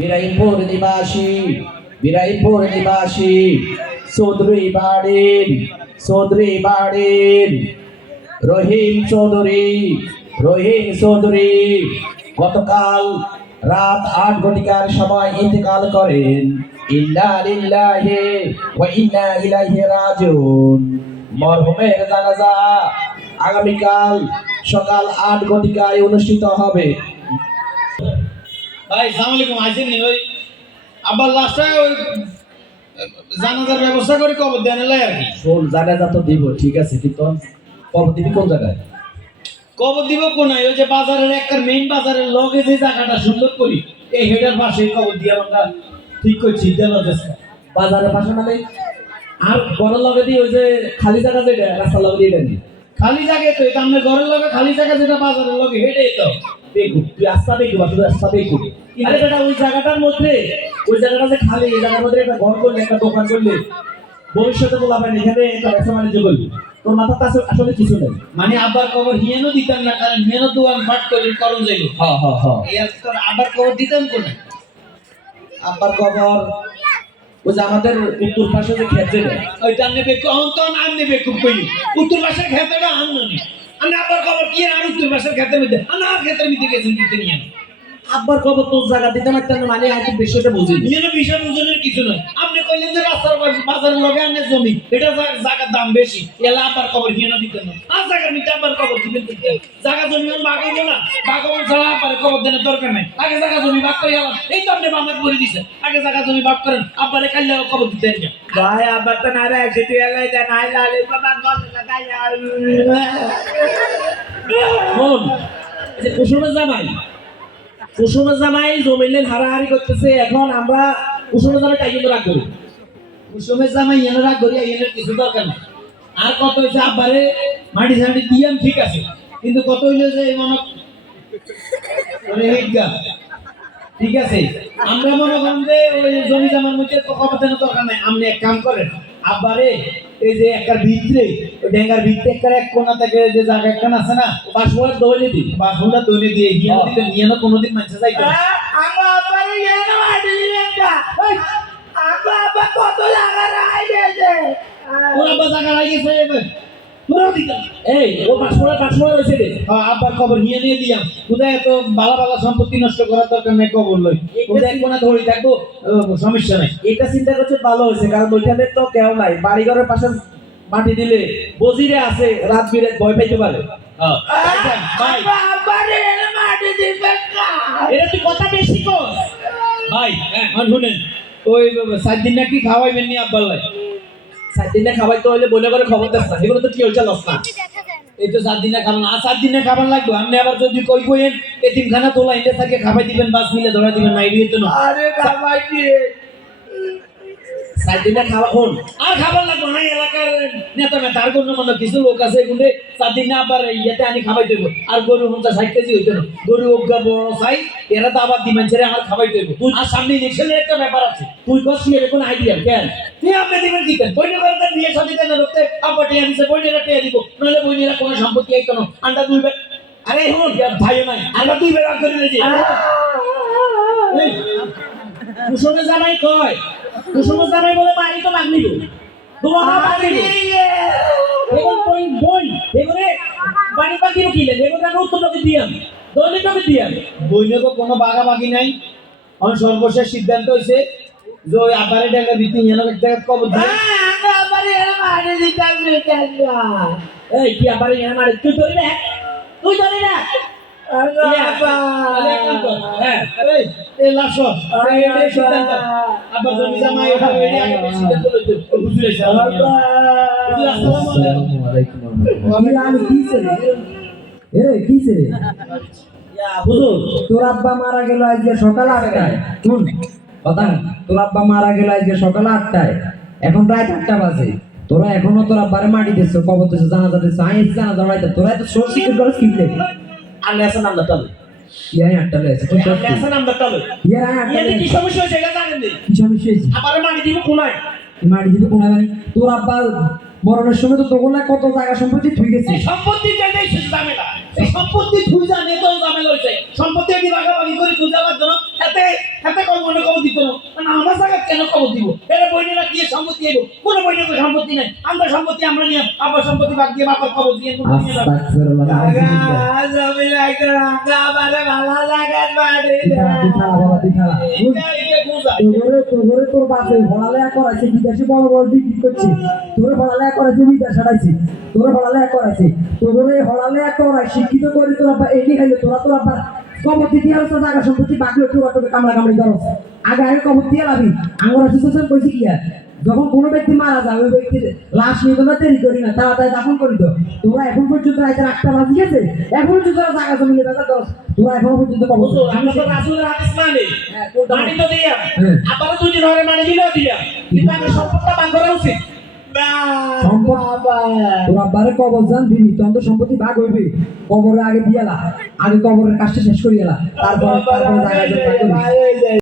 বিরাইপুর নিবাসী বিরাইপুর নিবাসী চৌধুরী বাড়ির চৌধুরী বাড়ির। রহিম চৌধুরী রহিম চৌধুরী, গতকাল রাত আট ঘটিকার সময় ইন্তেকাল করেন। ইন্না ইন্না ইলাইহি রাজিউন। মরহুমের জানাজা আগামীকাল সকাল আট ঘটিকায় অনুষ্ঠিত হবে। ভাই সালাম আলাইকুম আইসেন ওই। আবার লাস্টে ওই জানাজার ব্যবস্থা করে কবর দেন এলাই আর কি। শোন জানাজা তো দিব ঠিক আছে কিন্তু কবে দিবি কোন জায়গায়? কবর দিব কোনায়? ওই যে বাজারের একটা মেইন বাজারের লগে যে জায়গাটা সুন্দর করি এই হেডের পাশে কবর দিয়ে আমরা ঠিক করছি দেওয়া যাচ্ছে বাজারের পাশে মানে? আর বড় লগে দিয়ে ওই যে খালি জায়গা যেটা রাস্তা লগে দিয়ে দেন খালি জায়গায় তো এটা আপনার ঘরের লগে খালি জায়গা যেটা বাজারের লগে হেডেই তো। বেগু তুই রাস্তা বেগু বা শুধু রাস্তা বেগু আরে বেটা ওই জায়গাটার মধ্যে ওই জায়গাটা যে খালি এই জায়গার মধ্যে একটা ঘর করলে একটা দোকান করলে ভবিষ্যতে বলা পারেন এখানে একটা ব্যবসা বাণিজ্য করবি। তোর মাথাতে আসলে- আসলে কিছু নেই। মানে আব্বার কবর হিয়েনও দিতাম না কারণ হিয়েনও দোয়ান ফাট করে করণ যাইব। হ্যাঁ হ্যাঁ হ্যাঁ এই আজকে আব্বার কবর দিতাম কোনায় আব্বার খবর ওই যে আমাদের উত্তর পাশে যে খেত ওইটা আনলে বেকু অন্তন আনলে বেকু কইলি। উত্তর পাশের ক্ষেত্রটা আননি আমি আবার খবর কি আর উত্তর পাশের ক্ষেত্রের মধ্যে আনা আর ক্ষেত্রের মধ্যে গেছেন দিতে নিয়ে আব্বার খবর তোর জায়গা দিতে না মানে আজকে বিষয়টা নিয়ে বিষয় বুঝনের কিছু নয়। কইলেন যে রাস্তার বাজারের লগে আনে জমি এটা জায়গার দাম বেশি এলা আবার খবর হিয়ে না দিতেন না? আর জায়গার নিতে আবার খবর দিবেন জায়গা জমি বাগাইব না বাগান ছাড়া আবার খবর দেওয়ার দরকার নাই। আগে জায়গা জমি ভাগ করে গেলাম এই তো আপনি বাংলা করে দিছেন। আগে জায়গা জমি ভাগ করেন আব্বারে কাইলে খবর দিতেন না। ভাই আব্বার তো না রে সেটি এলাই দেন আই লালে বাবা লাগাই যে কুসুমের জামাই কুসুমের জামাই জমিলেন হারাহারি করতেছে এখন আমরা জামাই জামাই এনে এনের কিছু দরকার নেই। আর কত হয়েছে আব্বারে মাটি সাটি দিয়াম ঠিক আছে। কিন্তু কত হইল যে মনে ঠিক আছে? আমরা মনে করেন যে ওই জমি জামার মধ্যে দরকার নাই। আপনি এক কাম করেন আব্বারে এই যে একটা ভিতরে ওই ডেঙ্গার ভিতরে একটা এক কোনা থেকে যে জায়গা একটা আছে না পাঁচশোয়ার দৌড়ে দিবি। বাসুলা দৌড়ে দিয়ে গিয়ে দিতে নিয়ে না কোনোদিন মানুষ যাইতে না। আমার আব্বারে এনে মাটি দিবেন না আব্বা কত লাগা রাই গেছে ওর আব্বা জায়গা লাগিয়েছে এবার। এই ও পাঁচশোয়া পাঁচশোয়া রয়েছে রে। হ্যাঁ, আব্বার খবর নিয়ে নিয়ে দিয়াম। কোথায় এত বালা বালা সম্পত্তি নষ্ট করার দরকার নেই খবর লই। কোথায় কোনা ধরে থাকব সমস্যা নাই। এটা চিন্তা করছে ভালো হয়েছে কারণ ওইখানে তো কেউ নাই। বাড়ি ঘরের পাশে মাটি দিলে বজিরে আছে রাত বিরাত ভয় পাইতে পারে। হ্যাঁ। এটা তুই কথা বেশি কর ভাই হ্যাঁ শুনেন। ওই সাত দিন নাকি খাওয়াইবেন নি আব্বার লাই সাত দিনে খাবার তো হইলে বলে করে খবর দেখ না। এগুলো তো কি হয়েছে লস না? এই তো সাত না খাবেন আর সাত দিনে খাবার লাগবে? আপনি আবার যদি কই কইেন এতিমখানা তোলা ইন্ডিয়া থাকে খাবার দিবেন বাস মিলে ধরা দিবেন না এড়িয়ে তো না। আরে খাবার কি সাত দিনে খাওয়া হন আর খাবার লাগবে না এলাকার নেতা মেতা আর কোনো মনে কিছু লোক আছে এগুলো দিনে আবার ইয়েতে আনি খাবাই দেবো। আর গরু পঞ্চাশ ষাট কেজি হইতো না। গরু অজ্ঞা বড় সাই এরা তো আবার দিবেন ছেড়ে আমার খাবাই দেবো। আর সামনে ইলেকশনের একটা ব্যাপার আছে। তুই কষ্ট কোন আইডিয়া কেন? তুই আপনি দিবেন কি কেন? বইনে করে দেন বিয়ে শাদী কেন রক্তে আব্বা টিয়া দিছে বইনেরা টিয়া দিব। নইলে বইনেরা কোনো সম্পত্তি আইতো না। আন্ডা দুই আরে হুন ভাই নাই। আন্ডা দুই বে রাখ করে কুসুমে জামাই কয় কুসুমে জামাই বলে বাড়ি তো তোমার বাড়ি গো। এখন বই বই এগুলো বাড়ি বাকি কিলে এগুলো আমি? উত্তর লোকে দিয়াম লোকে দিয়াম বইনে তো কোনো বাগাবাগি নাই। এখন সর্বশেষ সিদ্ধান্ত হয়েছে যে ওই আব্বারে টাকা দিতে যেন এক জায়গায় কবর দিয়ে। এই কি আবার ইয়া মারে তুই ধরি না? তুই ধরি না? কর, তোর আব্বা মারা গেল আজকে সকাল আটটায়। শুন কথা তোর আব্বা মারা গেল আজকে সকাল আটটায়। এখন প্রায় আটটা বাজে। তোরা এখনও তোর আব্বারে মাটি দিচ্ছ কবর দিচ্ছ জানা যাচ্ছে সাইন্স জানা যাওয়াইতে তোরা সোর্স সিকিউর করছ কিনতে। আর লেসন আমরা টালো ইয়াই আটটা লয়েছে তুই সত্যি। লেসন আমরা টালো ইয়ার আটটা কি সমস্যা হয়েছে এটা জানেন কি সমস্যা হয়েছে? আবার মারি দিব কোনায়? মাটি দিবে কোন জানি তোর আব্বা মরণের সময় তো তোগুলা কত জায়গা সম্পত্তি থুই গেছে। এই জায়গায় শেষ ঝামেলা। এই সম্পত্তি খুঁজা নেতাও ঝামেলা হয়েছে। সম্পত্তি আমি ভাগাভাগি করে খুঁজা লাগতো না এতে হাতে হাতে মনে কবর দিত না। মানে আমার জায়গা কেন কবর দিব? কি সম্পত্তি এগো কোনো কোনো সম্পত্তি নাই। আমরা সম্পত্তি আমরা নিয়ে আবার সম্পত্তি বাদ দিয়ে বাবার কবর দিয়ে তোরে তোরে তোর বাপে পড়ালেখা করাইছে বিদেশে বড় বড় ডিগ্রি করছে। তোরে পড়ালেখা করাইছে বিদেশ হারাইছে। তোরে পড়ালেখা করাইছে। তোরে পড়ালেখা করাই শিক্ষিত করে তোরা এটি খাইলে। তোরা তোরা কবর দিয়ে হচ্ছে জায়গা সম্পত্তি বাকি তোরা তোকে কামড়া কামড়ি করস আগে আগে কবর দিয়ে লাভি আঙ্গুর অ্যাসোসিয়েশন কইছে কি যখন কোনো ব্যক্তি মারা যায় ওই ব্যক্তির লাশ নিয়ে তোমরা দেরি করি না তাড়াতাড়ি দাফন করি তো। তোরা এখন পর্যন্ত রাইতে আটটা বাজি গেছে? এখন পর্যন্ত তোরা জায়গা জমি নিয়ে বেকার করস। তোরা এখনও পর্যন্ত কবর আমরা তো রাসূলের হাদিস মানে। মানি তো দিয়া। আবার দিন ধরে মানি দিলেও দিয়া। কিন্তু আমরা সম্পদটা বান করা উচিত। সম্পদ বাবা। তোর কবর জান দিবি তখন তো সম্পত্তি ভাগ হইবে। কবরে আগে দিয়ালা আগে কবরের কাজটা শেষ করিয়ালা। তারপর তারপরে জায়গা